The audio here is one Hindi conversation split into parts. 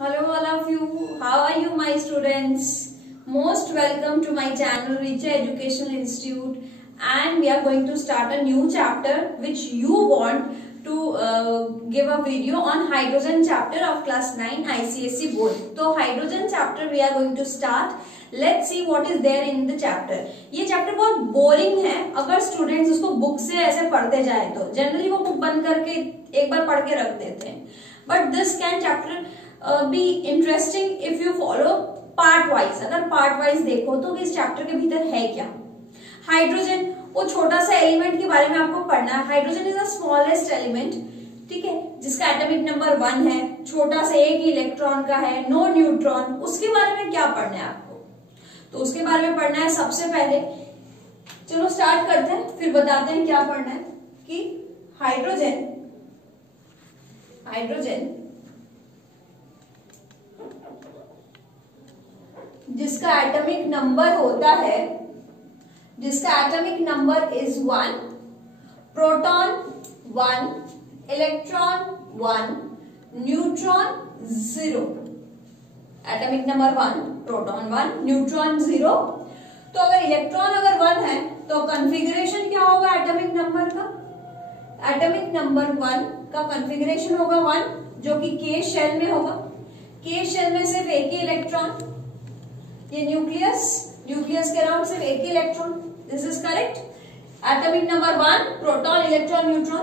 Hello all of you. How are you my students? Most welcome to my channel Richa Educational Institute, and we are going to start a new chapter which you want to give a video on hydrogen chapter of class 9 ICSE board. So hydrogen chapter we are going to start. Let's see what is there in the chapter. ये चैप्टर बहुत बोरिंग है अगर स्टूडेंट्स उसको बुक से ऐसे पढ़ते जाए तो जनरली वो बुक बंद करके एक बार पढ़ के रख देते हैं, but this can chapter be interesting if you follow part wise. अगर पार्ट वाइज देखो तो इस चैप्टर के भीतर है क्या. हाइड्रोजन वो छोटा सा एलिमेंट के बारे में आपको पढ़ना है. Hydrogen is the smallest element, ठीक है, जिसका एटॉमिक नंबर 1 है, छोटा सा एक इलेक्ट्रॉन का है, नो न्यूट्रॉन. उसके बारे में क्या पढ़ना है आपको, तो उसके बारे में पढ़ना है सबसे पहले. चलो स्टार्ट करते हैं, फिर बताते हैं क्या पढ़ना है. कि हाइड्रोजन जिसका एटॉमिक नंबर होता है, जिसका atomic number is 1, proton 1, electron 1, neutron 0. Atomic number 1, proton 1, neutron 0. तो अगर इलेक्ट्रॉन अगर 1 है तो कॉन्फ़िगरेशन क्या होगा एटॉमिक नंबर का. एटॉमिक नंबर 1 का कॉन्फ़िगरेशन होगा 1, जो कि K शेल में होगा. K शेल में सिर्फ एक ही इलेक्ट्रॉन, ये न्यूक्लियस के अराउंड सिर्फ एक ही electron. This is correct. Atomic number 1, proton, electron, neutron.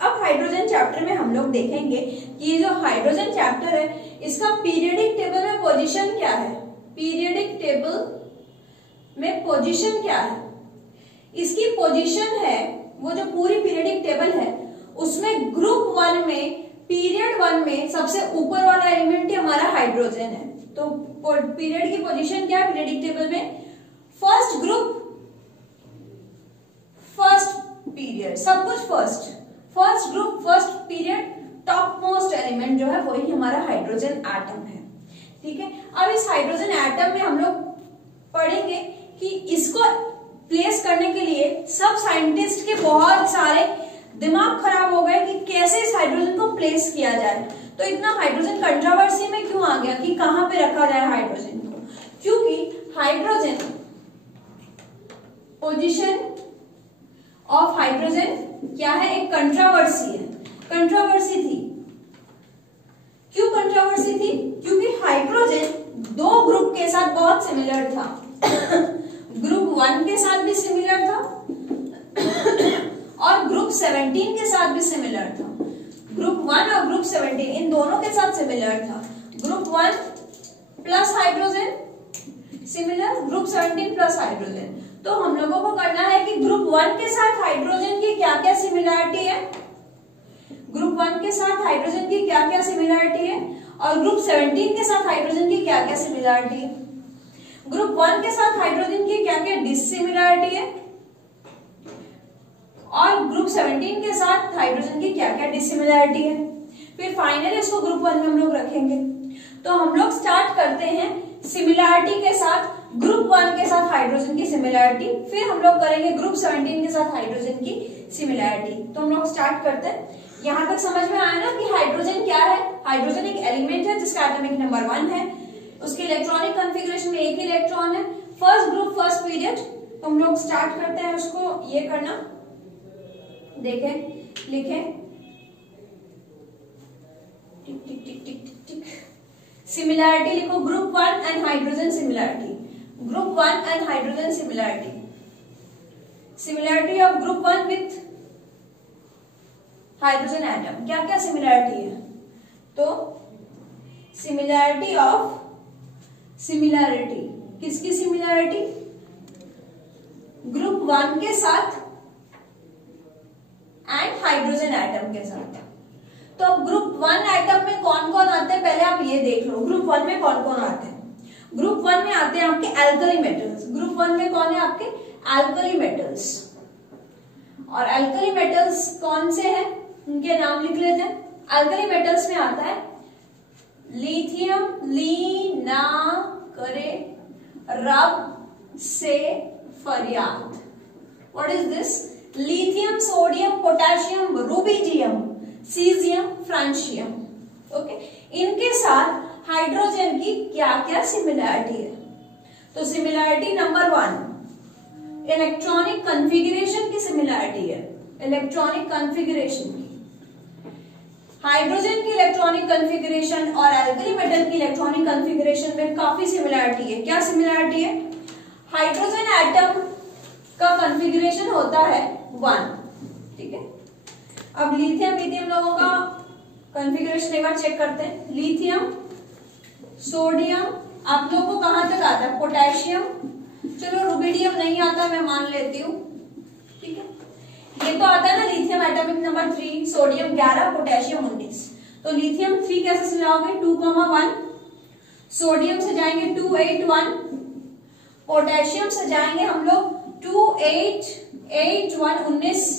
अब हाइड्रोजन चैप्टर में हम लोग देखेंगे कि ये जो हाइड्रोजन चैप्टर है इसका पीरियोडिक टेबल में पोजीशन क्या है. पीरियोडिक टेबल में पोजीशन क्या है. इसकी पोजीशन है, वो जो पूरी पीरियोडिक टेबल है उसमें ग्रुप 1 में, पीरियड 1 में सबसे ऊपर वाला एलिमेंट ही हमारा हाइड्रोजन है. तो पीरियड की पोजीशन क्या है पीरियोडिक टेबल में. फर्स्ट ग्रुप, फर्स्ट पीरियड, सब कुछ first group, first period, top most element जो है वही हमारा हाइड्रोजन एटम है. ठीक है. अब इस हाइड्रोजन एटम में हम लोग पढ़ेंगे कि इसको प्लेस करने के लिए सब साइंटिस्ट के बहुत सारे दिमाग खराब हो गए कि कैसे इस हाइड्रोजन को प्लेस किया जाए. तो इतना हाइड्रोजन कंट्रोवर्सी में क्यों आ गया कि कहां पे रखा जाए हाइड्रोजन को. क्योंकि हाइड्रोजन, पोजीशन ऑफ हाइड्रोजन क्या है, एक कंट्रोवर्सी है. कंट्रोवर्सी थी. क्यों कंट्रोवर्सी थी? क्योंकि हाइड्रोजन 2 ग्रुप के साथ बहुत सिमिलर था. ग्रुप 1 के साथ भी सिमिलर था और ग्रुप 17 के साथ भी सिमिलर था. ग्रुप 1 और ग्रुप 17 इन दोनों के साथ सिमिलर था. Group 1 plus hydrogen similar, group 17 plus hydrogen. तो हम लोगों को करना है कि ग्रुप 1 के साथ हाइड्रोजन की क्या क्या सिमिलरिटी है, ग्रुप 1 के साथ हाइड्रोजन की क्या क्या सिमिलरिटी है, और ग्रुप 17 के साथ हाइड्रोजन की क्या क्या सिमिलरिटी है. ग्रुप 1 के साथ हाइड्रोजन की क्या क्या डिसिमिलरिटी है और ग्रुप 17 के साथ हाइड्रोजन की क्या क्या डिसिमिलरिटी है. फिर फाइनली इसको ग्रुप 1 में हम लोग रखेंगे. तो हम लोग स्टार्ट करते हैं सिमिलरिटी के साथ, ग्रुप 1 के साथ हाइड्रोजन की सिमिलरिटी, फिर हम लोग करेंगे ग्रुप 17 के साथ हाइड्रोजन की सिमिलरिटी. तो हम लोग स्टार्ट करते हैं. यहां तक समझ में आया ना कि हाइड्रोजन क्या है. हाइड्रोजन एक एलिमेंट है जिसका एटॉमिक नंबर 1 है, उसके इलेक्ट्रॉनिक कॉन्फ़िगरेशन में एक ही इलेक्ट्रॉन है, फर्स्ट ग्रुप, फर्स्ट पीरियड. तो हम लोग स्टार्ट करते हैं उसको ये करना. देखें, लिखें, टिक टिक टिक टिक टिक टिक. सिमिलरिटी लिखो, group 1 and hydrogen similarity, group 1 and hydrogen similarity, similarity of group 1 with hydrogen atom. क्या क्या सिमिलरिटी है, तो सिमिलरिटी ऑफ, सिमिलरिटी किसकी सिमिलरिटी, ग्रुप 1 के साथ एंड हाइड्रोजन एटम के साथ. तो अब ग्रुप 1 एटम में कौन कौन आते हैं पहले आप ये देख लो. ग्रुप 1 में कौन कौन आते हैं. ग्रुप 1 में आते हैं आपके एल्कली मेटल्स. ग्रुप 1 में कौन है आपके एल्कली मेटल्स. और एल्कली मेटल्स कौन से हैं उनके नाम लिख लेते हैं. एल्कली मेटल्स में आता है लिथियम, ली ना करे, रब से फरियाद. What is this. Lithium, sodium, potassium, rubidium, caesium, francium. Okay, इनके साथ हाइड्रोजन की क्या क्या सिमिलैरिटी है। तो सिमिलैरिटी नंबर 1 इलेक्ट्रॉनिक कॉन्फ़िगरेशन की सिमिलैरिटी है। इलेक्ट्रॉनिक कॉन्फ़िगरेशन की, हाइड्रोजन की इलेक्ट्रॉनिक कॉन्फ़िगरेशन और एल्कली मेटल की इलेक्ट्रॉनिक कॉन्फ़िगरेशन में काफी सिमिलैरिटी है। क्या सिमिलैरिटी है? हाइड्रोजन एटम का कॉन्फ़िगरेशन होता है 1, ठीक है। अब लिथियम लिथियम लोगों का कॉन्फ़िगरेशन एक बार चेक करते हैं। लिथियम, सोडियम, आप लोगों को कहां तक आता है? पोटेशियम, चलो रुबिडियम नहीं आता, मैं मान लेती हूँ, ठीक है। ये तो आता है ना lithium atomic number 3, sodium 11, potassium 19। तो लिथियम 3 कैसे सजाओगे? 2,1, सोडियम से जाएंगे 2, 8, 1, पोटेशियम से जाएंगे हम लोग 2, 8, 8, 1, 19,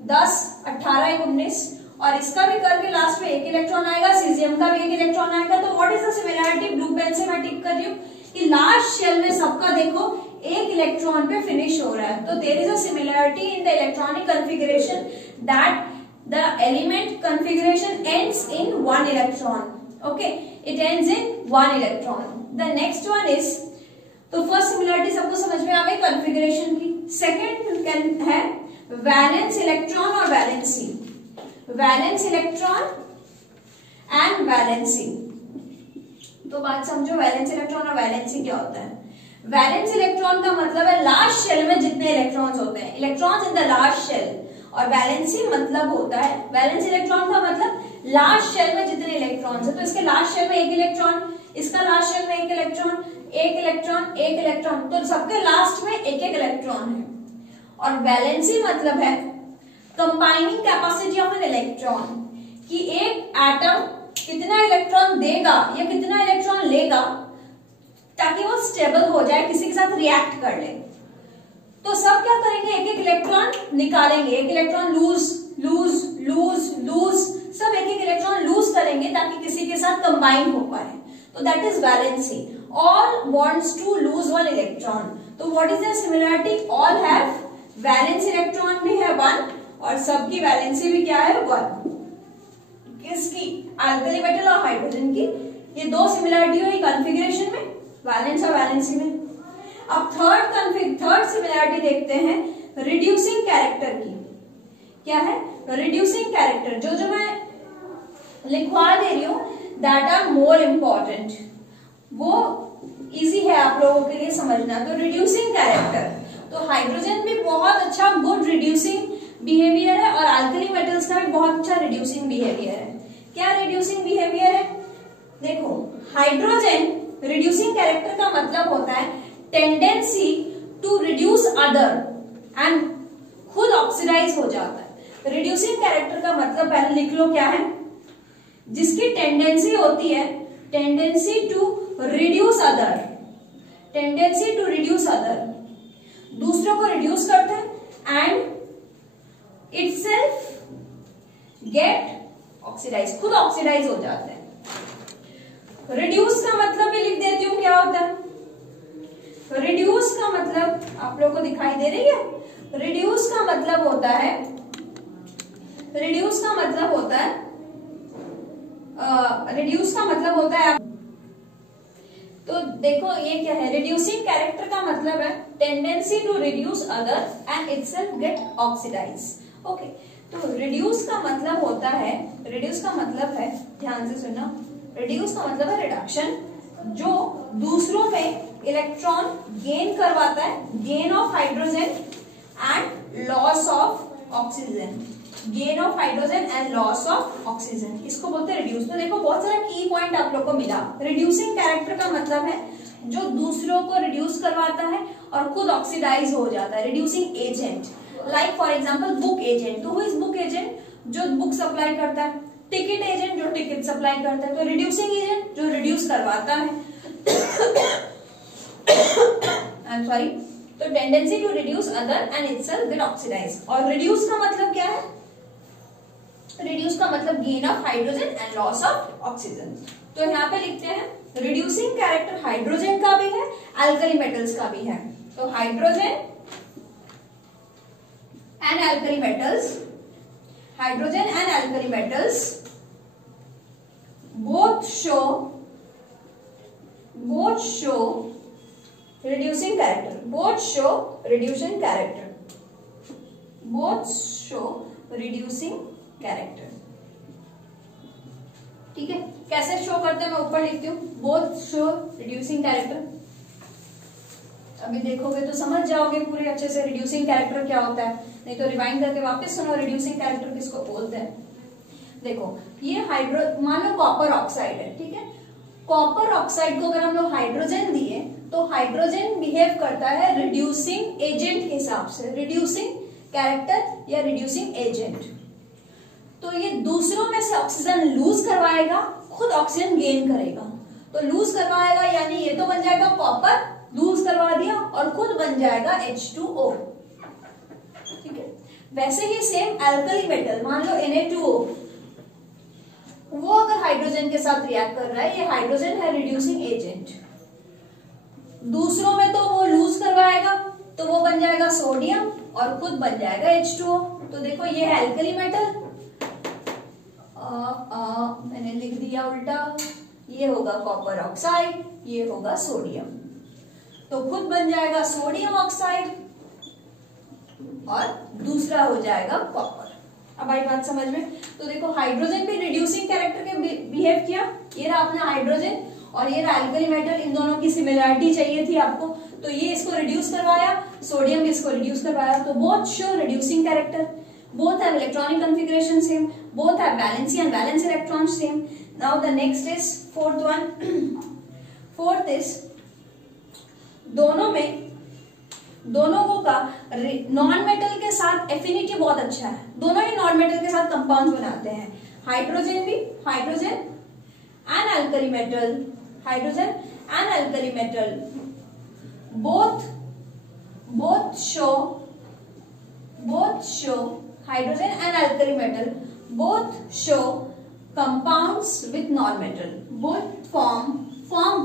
10, 18, 19, और इसका भी करके लास्ट में एक इलेक्ट्रॉन आएगा, सीजियम का भी एक इलेक्ट्रॉन आएगा। तो what is the similarity? Blue pen से मैं टिक कर रही हूँ कि लास्ट शेल में सबका देखो एक इलेक्ट्रॉन पे फिनिश हो रहा है। तो there is a similarity in the electronic configuration that the element configuration ends in 1 electron. Okay, it ends in 1 electron. The next one is, तो फर्स्ट सिमिलैरिटी सबको समझ में आ गई कॉन्फ़िगरेशन की। सेकंड है वैलेंस इलेक्ट्रॉन और valency. Valence electron and valency, तो बात समझो वैलेंस इलेक्ट्रॉन और वैलेंसी क्या होता है। वैलेंस इलेक्ट्रॉन का मतलब है लास्ट शेल में जितने इलेक्ट्रॉन्स होते हैं, electrons in the last shell, और वैलेंसी मतलब होता है, वैलेंस इलेक्ट्रॉन का मतलब लास्ट शेल में जितने इलेक्ट्रॉन्स है। तो इसके लास्ट शेल में एक इलेक्ट्रॉन, इसका लास्ट शेल में एक इलेक्ट्रॉन, एक इलेक्ट्रॉन, एक इलेक्ट्रॉन, तो सबके लास्ट में एक एक इलेक्ट्रॉन है। और वैलेंसी मतलब है combining capacity of an electron, कि एक एटम कितना इलेक्ट्रॉन देगा या कितना इलेक्ट्रॉन लेगा ताकि वो स्टेबल हो जाए, किसी के साथ रिएक्ट कर ले। तो सब क्या करेंगे? एक एक इलेक्ट्रॉन निकालेंगे, एक electron lose lose lose lose, सब एक एक इलेक्ट्रॉन लूज करेंगे ताकि किसी के साथ कंबाइन हो पाए। तो that is valency. All wants to lose 1 electron. तो what is the similarity? All have valence electron भी है 1 और सबकी वैलेंसी भी क्या है? 1। किसकी? अल्कली मेटल और हाइड्रोजन की। ये दो सिमिलैरिटी हुई कॉन्फ़िगरेशन में, वैलेंस और वैलेंसी में। अब थर्ड सिमिलैरिटी देखते हैं रिड्यूसिंग कैरेक्टर की। क्या है? रिड्यूसिंग कैरेक्टर, जो मैं लिखवा दे रही हूं दैट आर मोर इम्पोर्टेंट, वो इजी है आप लोगों के लिए समझना। तो रिड्यूसिंग कैरेक्टर, तो हाइड्रोजन भी बहुत अच्छा गुड रिड्यूसिंग बिहेवियर है और अल्कली मेटल्स का भी बहुत अच्छा रिड्यूसिंग बिहेवियर है। क्या रिड्यूसिंग बिहेवियर है? देखो, हाइड्रोजन रिड्यूसिंग कैरेक्टर का मतलब होता है tendency to reduce other and खुद ऑक्सीडाइज हो जाता है। रिड्यूसिंग कैरेक्टर का मतलब पहले लिख लो क्या है? जिसकी टेंडेंसी होती है tendency to reduce other, tendency to reduce other, दूसरों को रिड्यूस करते हैं एंड इटसेल्फ गेट ऑक्सीडाइज, खुद ऑक्सीडाइज हो जाते हैं। रिड्यूस का मतलब भी लिख देती हूँ क्या होता है। रिड्यूस का मतलब आप लोगों को दिखाई दे रही है? रिड्यूस का मतलब होता है, रिड्यूस का मतलब होता है, रिड्यूस का मतलब होता है, तो देखो ये क्या है? रिड्यूसिंग कैरेक्टर का मतलब है tendency to reduce other and itself get oxidise. Okay, तो रिड्यूस का मतलब होता है, रिड्यूस का मतलब है, ध्यान से सुनना, रिड्यूस का मतलब है रिडक्शन, जो दूसरों में इलेक्ट्रॉन गेन करवाता है, gain of hydrogen and loss of oxygen, gain of hydrogen and loss of oxygen, इसको बोलते हैं रिड्यूस। तो देखो बहुत सारा की पॉइंट आप लोग को मिला। रिड्यूसिंग कैरेक्टर का मतलब है जो दूसरों को रिड्यूस करवाता है और खुद ऑक्सीडाइज हो जाता है। Reducing agent, like for example book agent. तो हु इज बुक एजेंट? जो बुक सप्लाई करता है। टिकट एजेंट, जो टिकट सप्लाई करता है। तो रिड्यूसिंग एजेंट जो रिड्यूस करवाता है। I am sorry. तो tendency to reduce other and itself get oxidise. और रिड्यूस का मतलब क्या है? रिड्यूस का मतलब gain of hydrogen and loss of oxygen. तो यहाँ पे लिखते हैं रिड्यूसिंग कैरेक्टर हाइड्रोजन का भी है, अल्कली मेटल्स का भी है। तो hydrogen and alkali metals, hydrogen and alkali metals both show both show reducing character, both show reducing character, both show reducing character। ठीक है, कैसे शो करते हैं मैं ऊपर लिखती हूँ, both show reducing character। अभी देखोगे तो समझ जाओगे पूरे अच्छे से रिड्यूसिंग कैरेक्टर क्या होता है, नहीं तो रिवाइंड करके वापस सुनो रिड्यूसिंग कैरेक्टर किसको बोलते हैं। देखो ये मान लो कॉपर ऑक्साइड है, ठीक है, कॉपर ऑक्साइड को अगर हम लोग हाइड्रोजन दिए तो हाइड्रोजन बिहेव करता है रिड्यूसिंग एजेंट के हिसाब से, रिड्यूसिंग कैरेक्टर या रिड्यूसिंग एजेंट। तो ये दूसरों में से ऑक्सीजन लूज करवाएगा, खुद ऑक्सीजन गेन करेगा। तो लूज करवाएगा यानी ये तो बन जाएगा कॉपर, लूज करवा दिया और खुद बन जाएगा H2O। ठीक है, वैसे ही सेम एल्कली मेटल मान लो Na2O, वो अगर हाइड्रोजन के साथ रिएक्ट कर रहा है, ये हाइड्रोजन है रिड्यूसिंग एजेंट, दूसरों में तो वो लूज करवाएगा तो वो बन जाएगा सोडियम और खुद बन जाएगा H2O। तो देखो ये है एल्कली मेटल, मैंने लिख दिया उल्टा, ये होगा कॉपर ऑक्साइड, ये होगा सोडियम, तो खुद बन जाएगा सोडियम ऑक्साइड और दूसरा हो जाएगा कॉपर। अब आई बात समझ में। तो देखो हाइड्रोजन भी रिड्यूसिंग कैरेक्टर के बिहेव किया, ये रहा अपना हाइड्रोजन और ये रहा एल्कली मेटल, इन दोनों की सिमिलरिटी चाहिए थी आपको, तो ये इसको रिड्यूस करवाया, सोडियम भी इसको रिड्यूस करवाया, तो both show reducing character, both have electronic configuration same, both have valency and valence electrons same। Now the next is fourth one, fourth is दोनों को का नॉन मेटल के साथ एफिनिटी बहुत अच्छा है, दोनों ही नॉन मेटल के साथ कंपाउंड्स बनाते हैं, हाइड्रोजन भी, hydrogen and alkali metal, hydrogen and alkali metal both show hydrogen and alkali metal both show compounds with non-metal, both form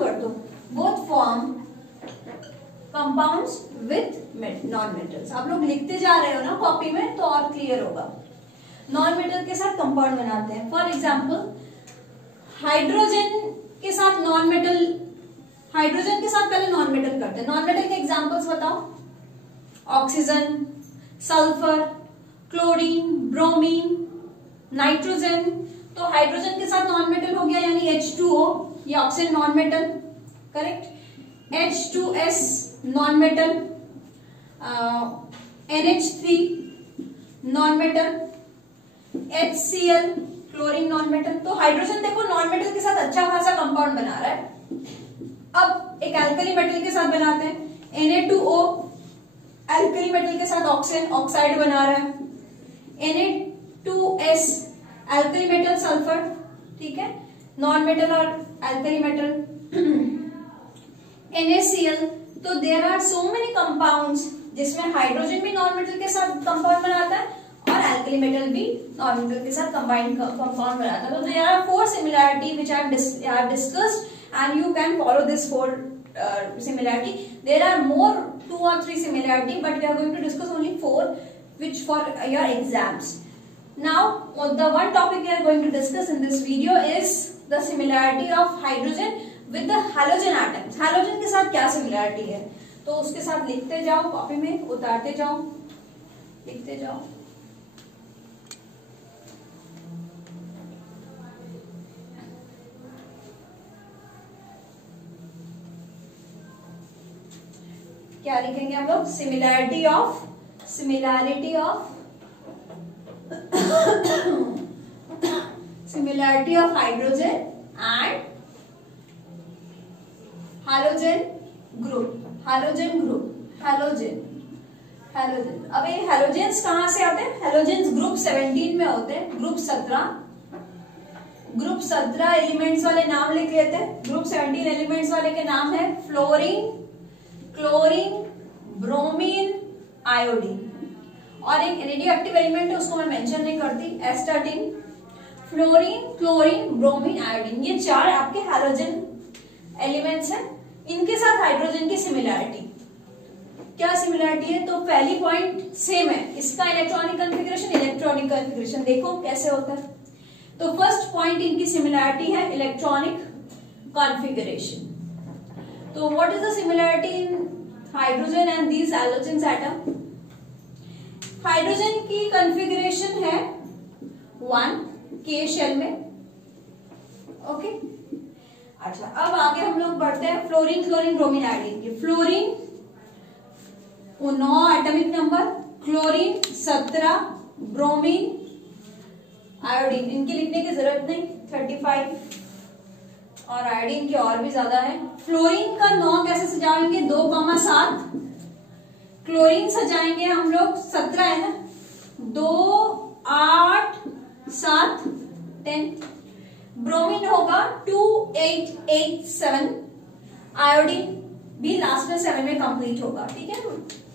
कर दो, both form compounds with non-metals। आप लोग लिखते जा रहे हो ना कॉपी में तो और क्लियर होगा। नॉन मेटल के साथ कंपाउंड बनाते हैं, फॉर एग्जाम्पल हाइड्रोजन के साथ नॉन मेटल, हाइड्रोजन के साथ पहले नॉन मेटल करते हैं। नॉन मेटल के एग्जाम्पल्स बताओ, oxygen, sulphur, chlorine, bromine, nitrogen. तो हाइड्रोजन के साथ नॉन मेटल हो गया यानी H2O, ये oxygen non metal, correct. H2S non metal, NH3 non metal, HCl chlorine non metal. तो हाइड्रोजन देखो नॉन मेटल के साथ अच्छा खासा कंपाउंड बना रहा है। अब एक एल्कली मेटल के साथ बनाते हैं, Na2O एल्कली मेटल के साथ ऑक्सीजन ऑक्साइड बना रहा है, Na2S एल्कली मेटल सल्फर, ठीक है, नॉन मेटल और एल्कली मेटल, NaCl। तो there are so many compounds जिसमें हाइड्रोजन भी नॉन मेटल के साथ कंपाउंड बनाता है और एल्कली मेटल भी नॉन मेटल के साथ कंबाइंड कंपाउंड बनाता है। तो there are 4 similarity which I have discussed and you can follow this 4 similarity. There are more 2 or 3 similarity, but we are going to discuss only 4 which for your exams. Now the one topic we are going to discuss in this video is the similarity of hydrogen with the halogen atoms. Halogen के साथ क्या similarity है, तो उसके साथ लिखते जाओ, कॉपी में उतारते जाओ, लिखते जाओ। क्या लिखेंगे हम लोग, similarity of hydrogen and halogen group. अब ये हैलोजेंस कहां से आते हैं, हैलोजेंस ग्रुप 17 में होते हैं, ग्रुप 17 एलिमेंट्स वाले नाम लिख लेते हैं। ग्रुप 17 एलिमेंट्स वाले के नाम है फ्लोरीन, क्लोरीन, ब्रोमीन, आयोडीन, और एक रेडियो एक्टिव एलिमेंट है उसको मैं मेंशन नहीं करती, astatine. Fluorine, chlorine, bromine, iodine, ये 4 आपके हैलोजन एलिमेंट्स हैं। इनके साथ हाइड्रोजन की सिमिलरिटी, क्या सिमिलरिटी है, तो पहली पॉइंट सेम है, इसका इलेक्ट्रॉनिक कन्फिगरेशन देखो कैसे होता है। तो फर्स्ट पॉइंट इनकी सिमिलरिटी है इलेक्ट्रॉनिक कॉन्फ़िगरेशन। तो what is the similarity in hydrogen and these halogens atom? Hydrogen की कॉन्फ़िगरेशन है 1 k शेल में, ओके। अच्छा, अब आगे हम लोग बढ़ते हैं fluorine, chlorine, bromine, iodine. Fluorine 9 atomic number, chlorine 17, bromine, iodine इनके लिखने की जरूरत नहीं 35, और आयोडीन के और भी ज्यादा है। फ्लोरीन का 9 कैसे सजाएंगे? 2,7। क्लोरीन सजाएंगे हम लोग 17 है ना, 2, 8, 7, 10। ब्रोमीन होगा 2, 8, 8, 7। आयोडीन भी लास्ट में 7 में कंप्लीट होगा, ठीक है।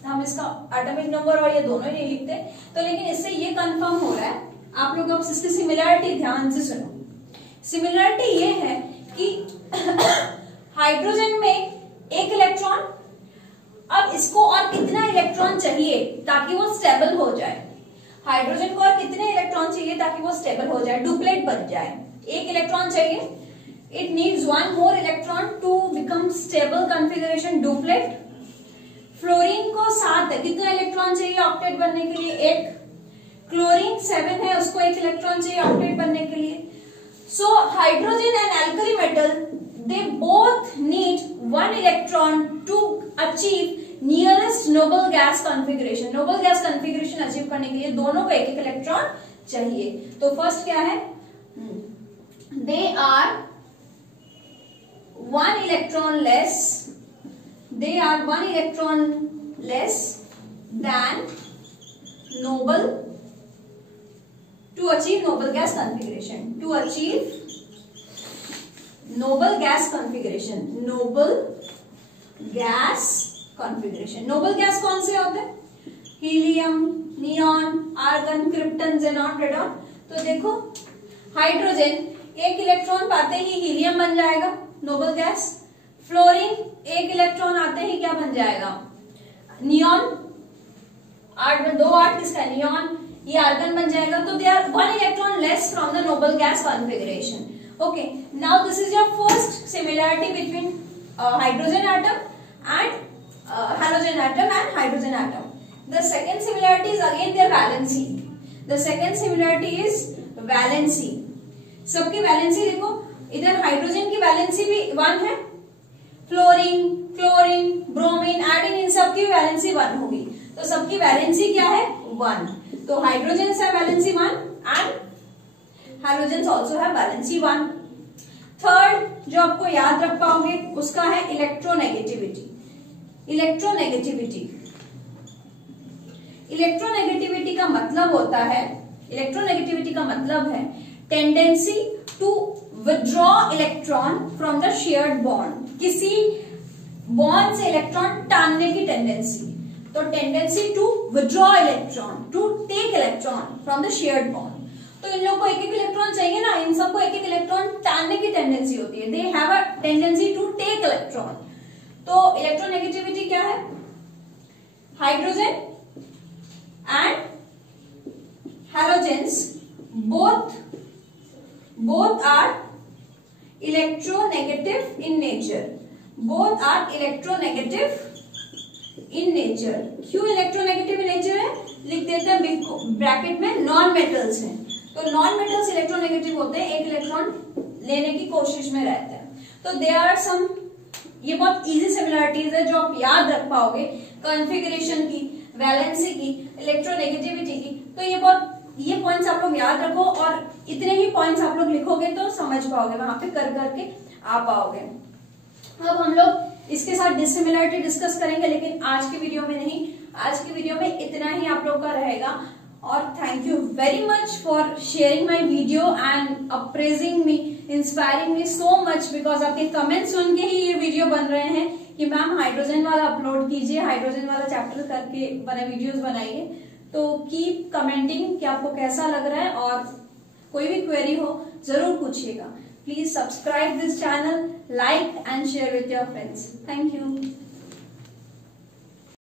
हम इसका एटॉमिक नंबर और ये दोनों ही नहीं लिखते, तो लेकिन इससे ये कंफर्म हो रहा है। आप लोग अब इसकी सिमिलरिटी ध्यान से सुनो। सिमिलरिटी ये है कि हाइड्रोजन में 1 इलेक्ट्रॉन, अब इसको और कितना इलेक्ट्रॉन चाहिए ताकि वो स्टेबल हो जाए? हाइड्रोजन को और कितने इलेक्ट्रॉन चाहिए ताकि वो स्टेबल हो जाए, डुप्लेट बन जाए? 1 इलेक्ट्रॉन चाहिए। It needs 1 more electron to become stable configuration duplet. Fluorine को 7 है, कितना इलेक्ट्रॉन चाहिए ऑक्टेट बनने के लिए? 1। क्लोरीन 7 है, उसको 1 इलेक्ट्रॉन चाहिए ऑक्टेट बनने के लिए। So hydrogen and alkali metal they both need 1 electron to achieve nearest noble gas configuration. Noble gas configuration achieve करने के लिए दोनों को 1-1 इलेक्ट्रॉन चाहिए। तो फर्स्ट क्या है? They are 1 electron less, they are 1 electron less than noble to achieve noble gas configuration. To achieve noble gas configuration, noble gas configuration. noble gas कौन से होते हैं? Helium, neon, argon, krypton, xenon, radon. तो देखो हाइड्रोजन 1 इलेक्ट्रॉन पाते ही हीलियम बन जाएगा, नोबल गैस। फ्लोरीन 1 इलेक्ट्रॉन आते ही क्या बन जाएगा? नियॉन। 8 में 2 8 किसका? नियॉन। ये आर्गन बन जाएगा। तो they are 1 electron less from the noble gas configuration. Okay, now this is your first similarity between hydrogen atom and halogen atom and hydrogen atom. The second similarity is again their valency. The second similarity is valency. सबकी वैलेंसी देखो, इधर हाइड्रोजन की वैलेंसी भी 1 है, फ्लोरीन, क्लोरीन, ब्रोमीन, आयोडीन इन सबकी वैलेंसी 1 होगी। तो सबकी वैलेंसी क्या है? 1। तो हाइड्रोजन है वैलेंसी 1 एंड हैलोजेंस आल्सो है वैलेंसी 1। थर्ड जो आपको याद रख पाओगे उसका है इलेक्ट्रोनेगेटिविटी। इलेक्ट्रोनेगेटिविटी, इलेक्ट्रोनेगेटिविटी का मतलब होता है, इलेक्ट्रोनेगेटिविटी का मतलब है tendency to withdraw electron from the shared bond. किसी बॉन्ड से इलेक्ट्रॉन टानने की टेंडेंसी। तो tendency to withdraw electron, to take electron from the shared bond. तो इन लोगों को 1-1 इलेक्ट्रॉन चाहिए ना, इन सबको 1-1 इलेक्ट्रॉन टानने की टेंडेंसी होती है। They have a tendency to take electron. तो इलेक्ट्रोनेगेटिविटी क्या है? Hydrogen and halogens both are electronegative in nature. Both are electronegative in nature. क्यों electronegative in nature है? लिख देते हैं ब्रैकेट में, नॉन मेटल्स हैं। तो नॉन मेटल्स इलेक्ट्रोनेगेटिव होते हैं, 1 इलेक्ट्रॉन लेने की कोशिश में रहते हैं। तो देयर आर सम, ये बहुत इजी सिमिलरिटीज है जो आप याद रख पाओगे, कॉन्फ़िगरेशन की, वैलेंसी की, इलेक्ट्रोनेगेटिविटी की। तो ये पॉइंट्स आप लोग याद रखो और इतने ही पॉइंट्स आप लोग लिखोगे तो समझ पाओगे, वहां पे कर करके आ पाओगे। अब हम लोग इसके साथ डिसिमिलरिटी डिस्कस करेंगे, लेकिन आज की वीडियो में नहीं। आज की वीडियो में इतना ही आप लोग का रहेगा। और thank you very much for sharing my video and appraising me, inspiring me so much, because आपके कमेंट सुन के ही ये वीडियो बन रहे हैं कि मैम हाइड्रोजन वाला अपलोड कीजिए, हाइड्रोजन वाला चैप्टर करके बने वीडियोस बनाइए। तो कीप कमेंटिंग कि आपको कैसा लग रहा है, और कोई भी क्वेरी हो जरूर पूछिएगा। Please subscribe this channel, like and share with your friends. Thank you.